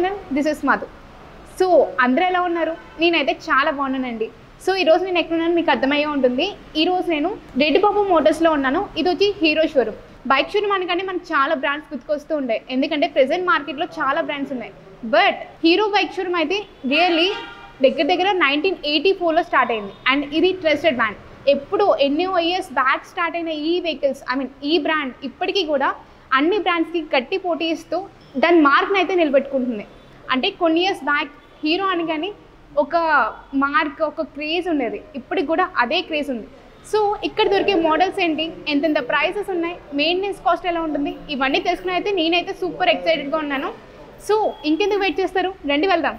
Channel, this is Madhu. So అందరూ ఎలా ఉన్నారు? నేనైతే చాలా బాగున్నానండి. సో ఈరోజు నేను ఎక్కడున్నాను మీకు అర్థమయ్యే ఉంటుంది. ఈరోజు నేను రెడ్డి బాబు మోటార్స్లో ఉన్నాను. ఇది వచ్చి హీరో షోరూమ్. బైక్ షోరూమ్ అనగానే మనకు చాలా బ్రాండ్స్ గుర్తుకొస్తూ ఉంటాయి, ఎందుకంటే ప్రెజెంట్ మార్కెట్లో చాలా బ్రాండ్స్ ఉన్నాయి. బట్ హీరో బైక్ షోరూమ్ అయితే రియల్లీ దగ్గర 1984లో స్టార్ట్ అయింది. అండ్ ఇది ట్రస్టెడ్ బ్రాండ్. ఎప్పుడు ఎన్నో ఇయర్స్ బ్యాక్ స్టార్ట్ అయిన ఈ వెహికల్స్, ఈ బ్రాండ్ ఇప్పటికీ కూడా అన్ని బ్రాండ్స్కి గట్టి పోటీ ఇస్తూ దాని మార్క్ని అయితే నిలబెట్టుకుంటుంది. అంటే కొన్ని ఇయర్స్ బ్యాక్ హీరో అని కానీ ఒక మార్క్, ఒక క్రేజ్ ఉండేది. ఇప్పటికి కూడా అదే క్రేజ్ ఉంది. సో ఇక్కడ దొరికే మోడల్స్ ఏంటి, ఎంతెంత ప్రైసెస్ ఉన్నాయి, మెయింటెనెన్స్ కాస్ట్ ఎలా ఉంటుంది, ఇవన్నీ తెలుసుకుని అయితే నేనైతే సూపర్ ఎక్సైటెడ్గా ఉన్నాను. సో ఇంకెందుకు వెయిట్ చేస్తారు, రండి వెళ్దాం.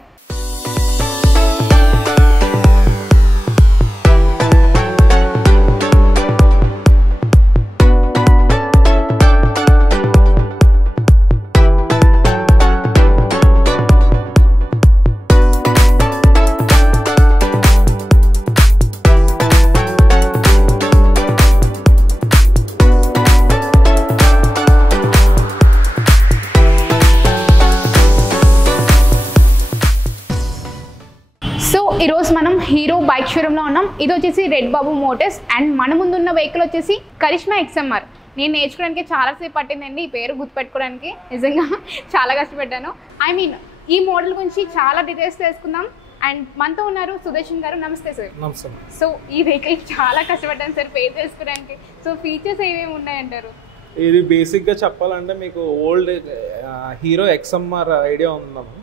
ఈరోజు మనం హీరో బైక్ షోరూంలో ఉన్నాం. ఇది వచ్చేసి రెడ్ బాబు మోటార్స్. అండ్ మన ముందున్న వెహికల్ వచ్చేసి కరిష్మా XMR. నేను నేర్చుకోవడానికి చాలాసేపు పట్టిందండి ఈ పేరు గుర్తుపెట్టుకోవడానికి. నిజంగా చాలా కష్టపడ్డాను. ఈ మోడల్ గురించి చాలా డీటెయిల్స్ తెలుసుకుందాం. అండ్ మనతో ఉన్నారు సుదర్శన్ గారు. నమస్తే సార్. నమస్తే. సో ఈ వెహికల్ చాలా కష్టపడ్డాను సార్ పేరు తెలుసుకోవడానికి. సో ఫీచర్స్ ఏమేమి ఉన్నాయంటారు? ఇది బేసిక్గా చెప్పాలంటే మీకు ఓల్డ్ హీరో XMR ఐడియా ఉందాము.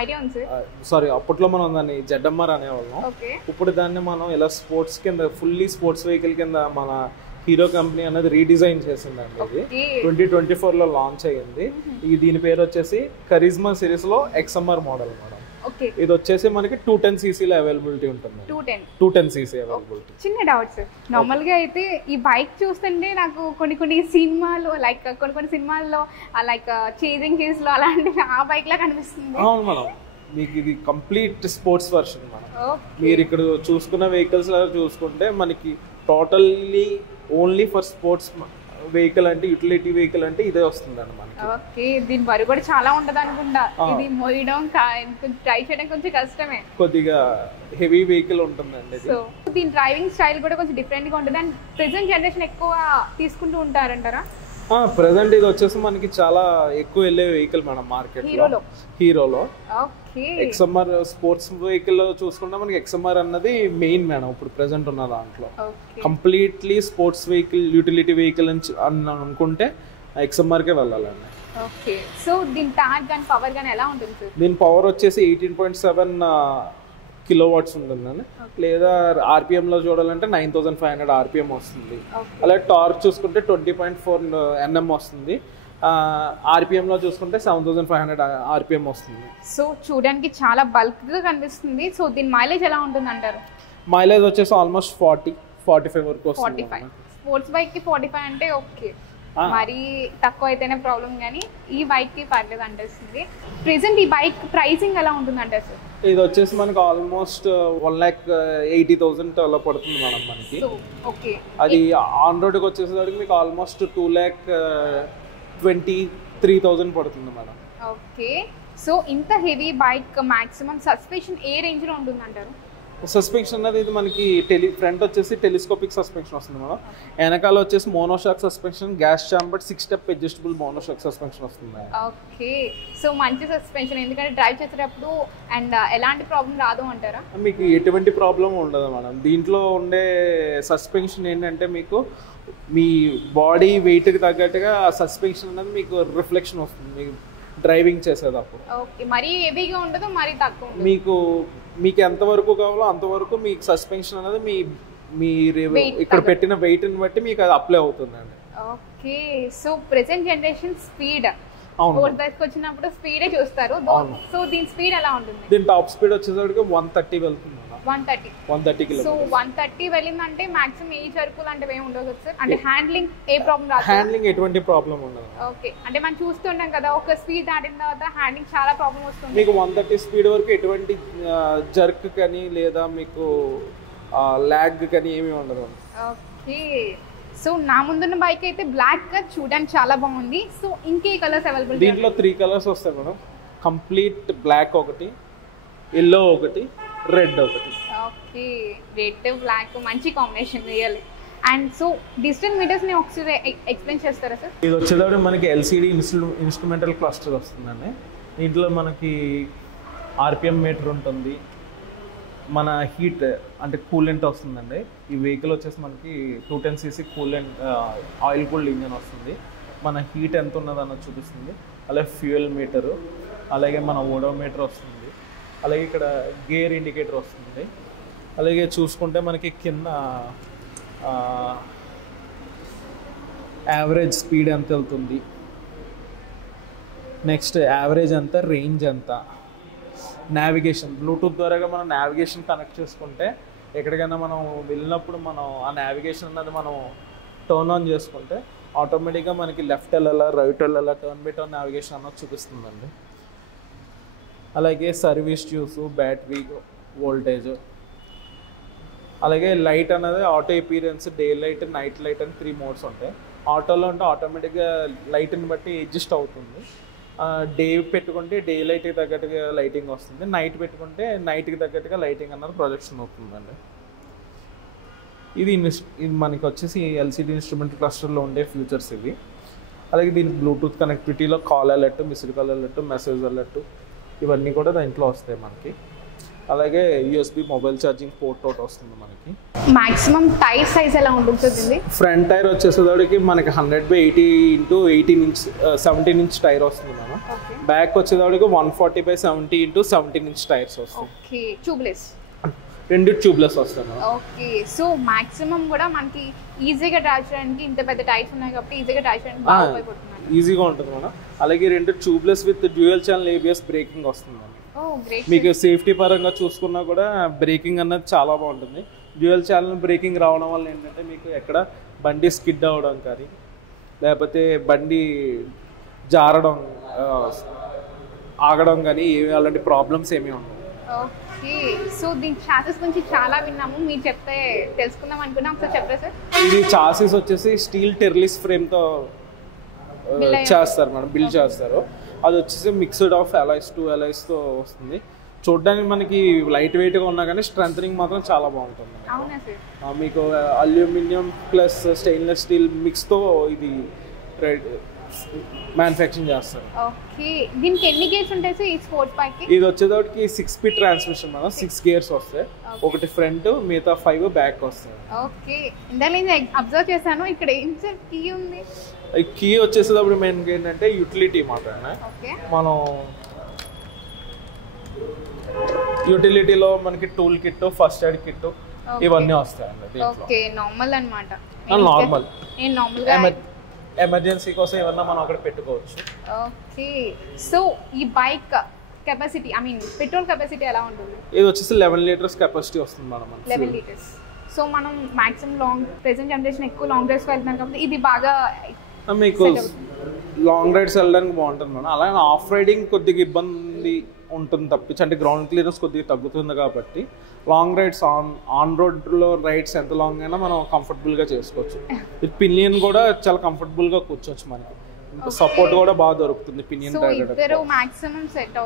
ఐడియా ఉంది సార్. సారీ, అప్పట్లో మనం దాన్ని ZMR అనేవాళ్ళం. ఇప్పుడు దాన్ని మనం ఇలా స్పోర్ట్స్ కింద, ఫుల్లీ స్పోర్ట్స్ వెహికల్ కింద మన హీరో కంపెనీ అనేది రీడిజైన్ చేసిందండి. ఇది 2024లో లాంచ్ అయ్యింది. దీని పేరు వచ్చేసి కరిష్మా సిరీస్ లో XMR మోడల్ మేడం. ఇది వచ్చేసి మనకి 210cc లో అవైలబిలిటీ ఉంటుంది. 210cc availability. చిన్న డౌట్ సార్, నార్మల్ గా అయితే ఈ బైక్ చూస్తుంటే నాకు కొన్ని సినిమాలు కొన్ని సినిమాల్లో లైక్ చేజింగ్ కేస్ లో అలాంటి ఆ బైక్ లా కనిపిస్తుంది. అవును మేడం, మీకు ఇది కంప్లీట్ స్పోర్ట్స్ వర్షన్ మేడం. మీరు ఇక్కడ చూసుకున్న వెహికల్స్ చూసుకుంటే మనకి totally only for sports vehicle అంటే, యూటిలిటీ వెహికల్ అంటే ఇదే వస్తుంది అండి మనకి. ఓకే, దీని బరువు కూడా చాలా ఉండదు అనుకుంటా. ఇది మోయడం ట్రై చేయడం కొంచెం కష్టమే, కొద్దిగా హెవీ వెహికల్ ఉంటుందండి. సో దీని డ్రైవింగ్ స్టైల్ కూడా కొంచెం డిఫరెంట్ గా ఉంటుంది. అండ్ ప్రెసెంట్ జనరేషన్ ఎక్కువ తీసుకుంటూ ఉంటారంటారా? ప్రెసెంట్ ఇది వచ్చేసి మనకి చాలా ఎక్కువ వెళ్ళే వెహికల్ మేడం మార్కెట్ హీరోలో. XMR స్పోర్ట్స్ వెహికల్ లో చూసుకుంటే మనకి XMR అన్నది మెయిన్ మేడం ఇప్పుడు ప్రెసెంట్ ఉన్న దాంట్లో. Completely sports vehicle, utility vehicle అని అనుకుంటే XMR కే వెళ్ళాలండి. ఓకే, సో దీని టార్క్ గాని పవర్ గాని ఎలా ఉంటుంది సార్? దీని పవర్ వచ్చేసి 18.7 కిలోవాట్స్ ఉంటుందండి. లేదా RPM లో చూడాలంటే 9500 RPM వస్తుంది. అలాగే టార్క్ చూసుకుంటే 20.4 Nm వస్తుంది. RPM లో చూసుకుంటే 7500 RPM వస్తుంది. సో చూడడానికి చాలా బల్క్ గా కనిపిస్తుంది. సో దీని మైలేజ్ ఎలా ఉంటుంది అంటారు? మైలేజ్ వచ్చేసి ఆల్మోస్ట్ 40-45 వరకు వస్తుంది. 45 స్పోర్ట్స్ బైక్ కి 45 అంటే ఓకే, మరి తక్కువ అయితేనే ప్రాబ్లం, కానీ ఈ బైక్ కి పర్లేదు అనిపిస్తుంది. ప్రెసెంట్ ఈ బైక్ ప్రైసింగ్ ఎలా ఉంటుంది అంటే సార్? ఇది వచ్చేసి మనకి ఆల్మోస్ట్ 1,80,000 అలా పడుతుంది మేడం మనకి. అది ఆన్ రోడ్ కి వచ్చేసరికి మీకు ఆల్మోస్ట్ 2,23,000 పడుతుంది మేడం. ఓకే, సో ఇంత హెవీ బైక్ మాక్సిమం సస్పెన్షన్ ఏ రేంజ్ లో ఉంటుంది అంటారు? సస్పెన్షన్ అనేది ఇది మనకి ఫ్రంట్ వచ్చేసి టెలిస్కోపిక్ సస్పెన్షన్ వస్తుంది మేడం. వెనకాల వచ్చేసి monoshock suspension, gas chamber 6 step adjustable monoshock suspension వస్తుంది. ఓకే, సో మంచి సస్పెన్షన్, ఎందుకంటే డ్రైవ్ చేసేటప్పుడు అండ్ ఎలాంటి ప్రాబ్లం రాదు అంటారా? మీకు ఎటువంటి ప్రాబ్లం ఉండదు మేడం. దీంట్లో ఉండే సస్పెన్షన్ ఏంటంటే మీకు మీ బాడీ వెయిట్కి తగ్గట్టుగా ఆ సస్పెన్షన్ అనేది మీకు రిఫ్లెక్షన్ వస్తుంది మీకు డ్రైవింగ్ చేసేటప్పుడు. ఓకే, మరీ హెవీగా ఉండదు, మరీ తక్కువ ఉండదు. మీకు ఎంతవరకు కావాలో అంతవరకు మీకు సస్పెన్షన్ అనేది మీ ఇక్కడ పెట్టిన వెయిట్ని బట్టి మీకు అది అప్లై అవుతుందండి. Okay, so present generation speed sports bike వచ్చినప్పుడు స్పీడే చూస్తారు. సో దీని స్పీడ్ ఎలా ఉంటుంది? దీని టాప్ స్పీడ్ వచ్చేసరికి 130 వెళ్తుంది. 130 కిలోమీటర్స్. సో 130 వెళ్ళిందంటే మాక్సిమం ఏ సర్కుల్ అంటే ఏమి ఉండదు సార్? అంటే హ్యాండ్లింగ్ ఏ ప్రాబ్లం రాదు? హ్యాండ్లింగ్ ఎటువంటి ప్రాబ్లం ఉండదు. ఓకే, అంటే మనం చూస్తుంటాం కదా ఒక స్పీడ్ దాటిన తర్వాత హ్యాండ్లింగ్ చాలా ప్రాబ్లం వస్తుంది. మీకు 130 స్పీడ్ వరకు ఎటువంటి జర్క్ కానీ లేదా మీకు లాగ్ కానీ ఏమీ ఉండదు. ఓకే, సో నా ముందున్న బైక్ అయితే బ్లాక్ గా చూడడానికి చాలా బాగుంది. సో ఇంకే కలర్స్ అవైలబుల్? దీంట్లో 3 కలర్స్ వస్తాయి మేడం. కంప్లీట్ బ్లాక్ ఒకటి, ఎల్లో ఒకటి, రెడ్ ఒకటి. ఓకే, రెడ్ బ్లాక్ మంచి combination really. And so digital మీటర్స్ని ఒకసారి ఎక్స్ప్లెయిన్ చేస్తారా సార్? ఇది వచ్చేటప్పుడు మనకి ఎల్సిడి ఇన్స్ట్రుమెంటల్ క్లస్టర్ వస్తుందండి. దీంట్లో మనకి ఆర్పిఎం మీటర్ ఉంటుంది, మన హీట్ అంటే కూలెంట్ వస్తుందండి. ఈ వెహికల్ వచ్చేసి మనకి 210cc coolant oil cooled engine వస్తుంది. మన హీట్ ఎంత ఉన్నదన్నది చూపిస్తుంది. అలాగే ఫ్యూయల్ మీటరు, అలాగే మన ఓడోమీటర్ వస్తుంది, అలాగే ఇక్కడ గేర్ ఇండికేటర్ వస్తుంది. అలాగే చూసుకుంటే మనకి కింద యావరేజ్ స్పీడ్ ఎంత వెళ్తుంది, నెక్స్ట్ యావరేజ్ ఎంత, రేంజ్ ఎంత, నావిగేషన్ బ్లూటూత్ ద్వారాగా మనం నావిగేషన్ కనెక్ట్ చేసుకుంటే ఎక్కడికైనా మనం వెళ్ళినప్పుడు మనం ఆ నావిగేషన్ అన్నది మనం టర్న్ ఆన్ చేసుకుంటే ఆటోమేటిక్గా మనకి లెఫ్ట్ వెళ్ళాలా రైట్ వెళ్ళాలా టర్న్ బై టర్న్ నావిగేషన్ అన్నది చూపిస్తుందండి. అలాగే సర్వీస్ డ్యూస్, బ్యాటరీ వోల్టేజ్, అలాగే లైట్ అనేది auto experience, day light, night light అని 3 మోడ్స్ ఉంటాయి. ఆటోలో అంటే ఆటోమేటిక్గా లైట్ని బట్టి అడ్జస్ట్ అవుతుంది. డే పెట్టుకుంటే డే లైట్కి తగ్గట్టుగా లైటింగ్ వస్తుంది, నైట్ పెట్టుకుంటే నైట్కి తగ్గట్టుగా లైటింగ్ అన్నది ప్రొజెక్షన్ అవుతుందండి. ఇది మనకి వచ్చేసి ఎల్సిడి ఇన్స్ట్రుమెంట్ క్లస్టర్లో ఉండే ఫీచర్స్ ఇవి. అలాగే దీనికి బ్లూటూత్ కనెక్టివిటీలో call alert, missed call alert, message alert ఇవన్నీ కూడా దాంట్లో వస్తాయి మనకి. అలాగే యూఎస్బి మొబైల్ ఛార్జింగ్ పోర్ట్ ఒకటి వస్తుంది మనకి. మాక్సిమం టైర్ సైజ్ ఎలా ఉంటుంది? ఫ్రంట్ టైర్ వచ్చేసేవాడికి మనకి 100/80 × 18 ఇంచ్ 17 ఇంచ్ టైర్ వస్తుంది మనం. బ్యాక్ వచ్చేవాడికి 140/70 × 17 ఇంచ్ టైర్స్ వస్తాయి. ఓకే, ట్యూబ్లెస్, 2 ట్యూబ్లెస్ వస్తాయి. ఓకే, సో మాక్సిమం కూడా మనకి ఈజీగా డ్రైవ్ చేయడానికి ఇంత పెద్ద టైర్స్ ఉన్నాయి కాబట్టి ఈజీగా డ్రైవ్ చేయడానికి బాగా ఉపయోగపడుతుంది, ఈజీగా ఉంటుంది మనం. అలాగే 2 tubeless with dual channel ABS breaking వస్తుంది. మీకు సేఫ్టీ పరంగా చూసుకున్నా కూడా బ్రేకింగ్ అన్నది చాలా బాగుంటుంది. డ్యూయల్ ఛానల్ బ్రేకింగ్ రావడం వల్ల ఏంటంటే మీకు ఎక్కడ బండి స్కిడ్ అవ్వడం కానీ లేకపోతే బండి జారడం, ఆగడం కానీ అలాంటి ప్రాబ్లమ్స్ ఏమీ ఉండవు. ఓకే, సో దీని చాసెస్ గురించి చాలా విన్నాము, మీరు చెప్తే తెలుసుకుందాం అనుకున్నా, ఒకసారి చెప్పరా సార్? ఇది చాసెస్ వచ్చేసి స్టీల్ టెర్లిస్ ఫ్రేమ్తో చేస్తారు మేడం, బిల్డ్ చేస్తారు. అది వచ్చేసి మిక్స్డ్ ఆఫ్ అలాయ్స్, 2 అలాయ్స్తో వస్తుంది. చూడడానికి మనకి లైట్ వెయిట్గా ఉన్నా కానీ స్ట్రెంథనింగ్ మాత్రం చాలా బాగుంటుంది. అవునా సార్? మీకు అల్యూమినియం ప్లస్ స్టెయిన్లెస్ స్టీల్ మిక్స్తో ఇది మ్యానుఫ్యాక్చరింగ్ చేస్తారు. ఓకే, దీనికి ఎన్ని గేర్స్ ఉంటాయి సార్ ఈ స్పోర్ట్స్ బైక్ కి? ఇది వచ్చేటప్పటికి 6 స్పీడ్ ట్రాన్స్మిషన్ మేడం, 6 గేర్స్ వస్తాయి. ఒకటి ఫ్రంట్, మిగతా 5 బ్యాక్ వస్తాయి. ఓకే, ఇందా నేను అబ్జర్వ్ చేశాను ఇక్కడ ఏం సార్ కీ ఉంది? ఈ కీ వచ్చేసేటప్పుడు మెయిన్ ఏంటంటే యూటిలిటీ మాత్రమే. మనం యూటిలిటీలో మనకి tool kit, first aid kit ఇవన్నీ వస్తాయండి. ఓకే, నార్మల్ అన్నమాట. నార్మల్, నేను నార్మల్గా ఎమర్జెన్సీ కోసం ఏమన్నా మనం అక్కడ పెట్టుకోవచ్చు. ఓకే, సో ఈ bike capacity, I mean petrol capacity ఎలా ఉంటుంది? ఇది వచ్చేసి 11 లీటర్స్ కెపాసిటీ వస్తుంది మేడం. 11 లీటర్స్. సో మనం మాక్సిమం ప్రెసెంట్ జనరేషన్ ఎక్కువ లాంగ్ డ్రైవ్స్ వెళ్తున్నాం కాబట్టి ఇది బాగా మీకు లాంగ్ రైడ్స్ వెళ్ళడానికి బాగుంటుంది మేడం. అలాగే ఆఫ్ రైడింగ్ కొద్దిగా ఇబ్బంది ఉంటుంది తప్పించి, అంటే గ్రౌండ్ క్లియరెన్స్ కొద్దిగా తగ్గుతుంది కాబట్టి లాంగ్ రైడ్స్ ఆన్ రోడ్లో రైడ్స్ ఎంత లాంగ్ అయినా మనం కంఫర్టబుల్గా చేసుకోవచ్చు. ఇది పినియన్ కూడా చాలా కంఫర్టబుల్గా కూర్చోవచ్చు, మనకి సపోర్ట్ కూడా బాగా దొరుకుతుంది పినియన్ రైడర్.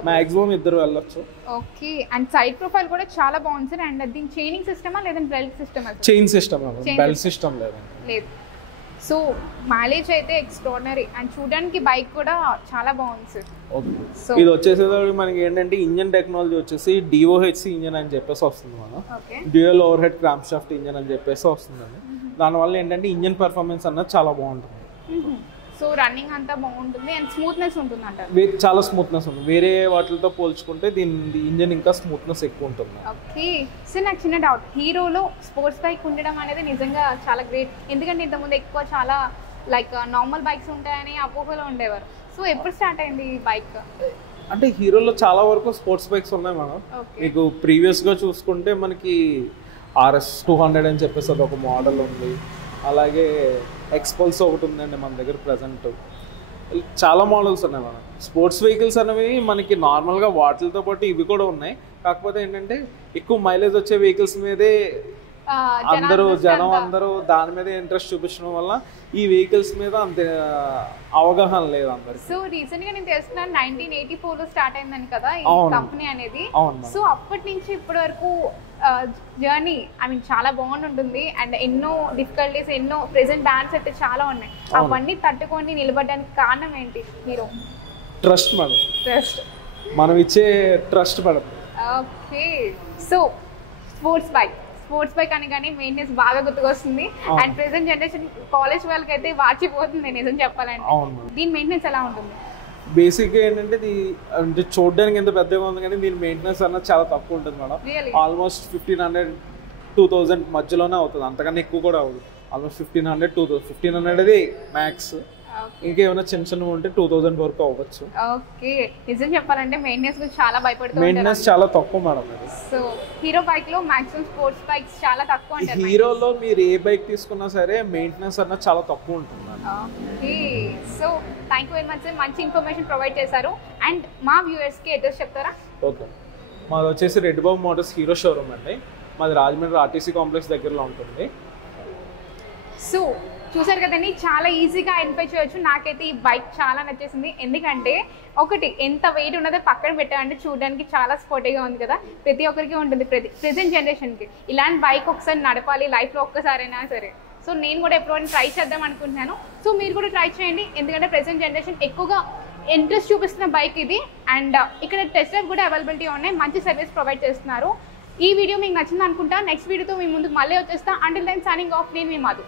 మాక్సిమం ఇద్దరు వెళ్ళొచ్చు. ఓకే, అండ్ సైడ్ ప్రొఫైల్ కూడా చాలా బాగుంది సార్. అండ్ దీని చైనింగ్ సిస్టమా లేదంటే బెల్ట్ సిస్టమా? చైన్ సిస్టమ్, బెల్ట్ సిస్టమ్ లేదు. సో మైలేజ్ అయితే ఎక్స్ట్రాడినరీ అండ్ చూడడానికి బైక్ కూడా చాలా బాగుంది సార్. ఇది వచ్చేసేది మనకి ఏంటంటే ఇంజన్ టెక్నాలజీ వచ్చేసి DOHC ఇంజన్ అని చెప్పేసి వస్తుంది మనం. Dual overhead crankshaft engine అని చెప్పేసి వస్తుందండి. దానివల్ల ఏంటంటే ఇంజన్ పర్ఫార్మెన్స్ అన్నది చాలా బాగుంటుంది. సో రన్నింగ్ అంతా బాగుంటుంది అండ్ స్మూత్నెస్ ఉంటుంది అంట. చాలా స్మూత్నెస్ ఉంటుంది, వేరే వాటితో పోల్చుకుంటే దీని ఇంజన్ ఇంకా స్మూత్నెస్ ఎక్కువ ఉంటుంది. ఓకే, సో నాకు చిన్న డౌట్, హీరోలో స్పోర్ట్స్ బైక్ ఉండడం అనేది నిజంగా చాలా గ్రేట్. ఎందుకంటే ఇంతకుముందు ఎక్కువ చాలా లైక్ నార్మల్ బైక్స్ ఉంటాయని అపోహలో ఉండేవారు. సో ఎప్పుడు స్టార్ట్ అయింది ఈ బైక్? అంటే హీరోలో చాలా వరకు స్పోర్ట్స్ బైక్స్ ఉన్నాయి మనం. మీకు ప్రీవియస్గా చూసుకుంటే మనకి RS 200 అని చెప్పేసి అది ఒక మోడల్ ఉంది. అలాగే ఎక్స్పల్స్ ఒకటి ఉందండి మన దగ్గర ప్రజెంట్. చాలా మోడల్స్ ఉన్నాయి మనం. స్పోర్ట్స్ వెహికల్స్ అనేవి మనకి నార్మల్గా వాటితో పాటు ఇవి కూడా ఉన్నాయి. కాకపోతే ఏంటంటే ఎక్కువ మైలేజ్ వచ్చే వెహికల్స్ మీదే జనం అందరూ దాని మీద ఇంట్రెస్ట్ చూపించడం వల్ల ఈ వెహికల్స్ మీద అంత అవగాహన లేదు అందరికి. సో రీసెంట్ గా నేను తెలుసుకున్నాను 1984 లో స్టార్ట్ అయిందని కదా ఈ కంపెనీ అనేది. సో అప్పటి నుంచి ఇప్పటి వరకు జర్నీ చాలా బాగుంటుంది. అండ్ ఎన్నో డిఫికల్టీస్, ఎన్నో ప్రెసెంట్ బ్యాన్స్ అయితే చాలా ఉన్నాయి. అవన్నీ తట్టుకొని నిలబడడానికి కారణం ఏంటి? Hero trust madam. ట్రస్ట్ మనం ఇచ్చే trust madam. Okay. So sports bike అని కానీ మెయింటెనెన్స్ బాగా గుర్తుకొస్తుంది. అండ్ ప్రెసెంట్ జనరేషన్ కాలేజ్ వాళ్ళకి అయితే వాచిపోతుంది నిజం చెప్పాలంటే. దీని మెయింటెనెన్స్ ఎలా ఉంటుంది? బేసిక్గా ఏంటంటే ఇది అంటే చూడడానికి ఎంత పెద్దగా ఉంది కానీ దీని మెయింటెనెన్స్ అన్నది చాలా తక్కువ ఉంటుంది మేడం. ఆల్మోస్ట్ 1500-2000 మధ్యలోనే అవుతుంది, అంతకన్నా ఎక్కువ కూడా అవుతుంది. ఆల్మోస్ట్ 1500 అది మ్యాక్స్. ఇంకేమైనా చిన్న చిన్నవి ఉంటే 2000 వరకు అవ్వచ్చు. ఓకే. నిజం చెప్పాలంటే మెయింటెనెన్స్ గురించి చాలా భయపడుతుంది. మెయింటెనెన్స్ చాలా తక్కువ మేడం. సో హీరో బైక్ లో మాక్సిమం స్పోర్ట్స్ బైక్స్ చాలా తక్కువ ఉంటాయి. హీరోలో మీరు ఏ బైక్ తీసుకున్నా సరే మెయింటెనెన్స్ అన్నది చాలా తక్కువ ఉంటుంది. Okay. So thank you very much sir, మంచి ఇన్ఫర్మేషన్ ప్రొవైడ్ చేశారు. అండ్ మా వ్యూవర్స్ కి అడ్రస్ చెప్తారా? ఓకే. మాది వచ్చేసి రెడ్ బాబు మోటార్స్ హీరో షోరూమ్ అండి. మాది రాజమండ్రి ఆర్టీసీ కాంప్లెక్స్ దగ్గరలో ఉంటుంది. సో చూసారు కదండి, చాలా ఈజీగా ఐడెంటిఫై చేయొచ్చు. నాకైతే ఈ బైక్ చాలా నచ్చేసింది. ఎందుకంటే ఒకటి ఎంత వెయిట్ ఉన్నదో పక్కన పెట్టాలంటే చూడడానికి చాలా స్పోర్టీగా ఉంది కదా. ప్రతి ఒక్కరికి ఉంటుంది, ప్రెజెంట్ జనరేషన్కి ఇలాంటి బైక్ ఒకసారి నడపాలి లైఫ్లో ఒక్కసారైనా సరే. సో నేను కూడా ఎప్పుడైనా ట్రై చేద్దాం అనుకుంటున్నాను. సో మీరు కూడా ట్రై చేయండి, ఎందుకంటే ప్రెజెంట్ జనరేషన్ ఎక్కువగా ఇంట్రెస్ట్ చూపిస్తున్న బైక్ ఇది. అండ్ ఇక్కడ టెస్ట్ డ్రైవ్ కూడా అవైలబిలిటీ ఉన్నాయి, మంచి సర్వీస్ ప్రొవైడ్ చేస్తున్నారు. ఈ వీడియో మీకు నచ్చింది అనుకుంటా. నెక్స్ట్ వీడియోతో మీ ముందుకు మళ్ళీ వచ్చేస్తా. అంటిల్ దెన్ సైనింగ్ ఆఫ్, నేను మీ మధు.